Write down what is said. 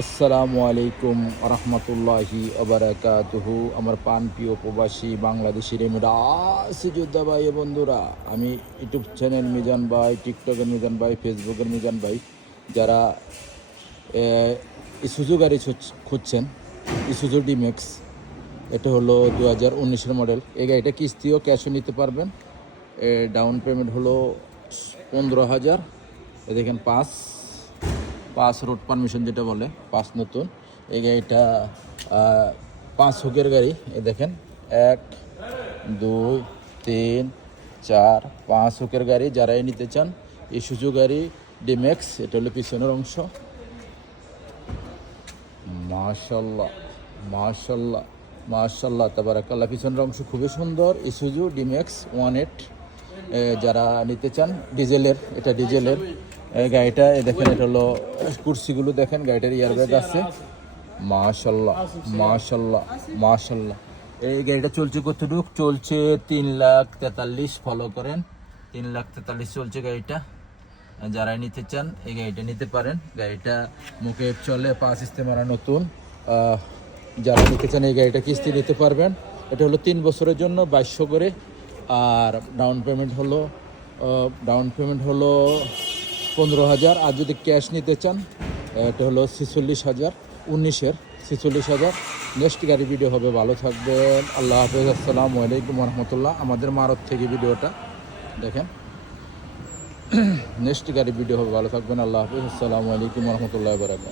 আসসালামু আলাইকুম রহমতুল্লাহি আবরাকাতুহু। আমার প্রিয় প্রবাসী বাংলাদেশি রেমিরা যোদ্ধা ভাই বন্ধুরা, আমি ইউটিউব চ্যানেল মিজান ভাই, টিকটকের মিজান ভাই, ফেসবুকের মিজান ভাই, যারা ইসুজু গাড়ি খুঁজছেন, ইসুজু ডিমেক্স, এটা হলো 2019-এর মডেল। এই গাড়িটা কিস্তিও ক্যাশও নিতে পারবেন। ডাউন পেমেন্ট হলো 15,000। এ দেখেন পাঁচ রোড পারমিশন যেটা বলে, পাঁচ নতুন। এই গাড়িটা 5 হুকের গাড়ি। এ দেখেন 1 2 3 4 5 হুকের গাড়ি। যারাই নিতে চান ইসুজু গাড়ি ডিমেক্স, এটা হলো পিছনের অংশ। মাশাল্লাহ মাশাল্লাহ মাশাল্লাহ তাবারাকাল্লাহ, পিছনের অংশ খুবই সুন্দর। ইসুজু ডিমেক্স 18। যারা নিতে চান ডিজেলের, এটা ডিজেলের গাড়িটা। দেখেন এটা হলো কুর্সিগুলো, দেখেন গাড়িটার এয়ারব্যাগ আছে। মাশাল্লাহ মাশাল্লাহ মাশাল্লাহ। এই গাড়িটা চলছে কতটুক? চলছে 3,43,000। ফলো করেন, 3,43,000 চলছে গাড়িটা। যারা নিতে চান এই গাড়িটা নিতে পারেন। গাড়িটা মুখে চলে, 5 ইস্তেমারা নতুন। যারা নিতে চান এই গাড়িটা কিস্তি নিতে পারবেন। এটা হলো 3 বছরের জন্য 2200 করে। আর ডাউন পেমেন্ট হলো 15,000। আর যদি ক্যাশ নিতে চান এটা হলো 46,000। 19-এর 46,000। নেক্সট গাড়ি ভিডিও হবে। ভালো থাকবেন, আল্লাহ হাফেজ। আসসালামু আলাইকুম রহমতুল্লাহ। আমাদের মারত থেকে ভিডিওটা দেখেন। নেক্সট গাড়ি ভিডিও হবে। ভালো থাকবেন, আল্লাহ হাফেজ। আসসালামু আলাইকুম রহমতুল্লাহ বারাকাতুহু।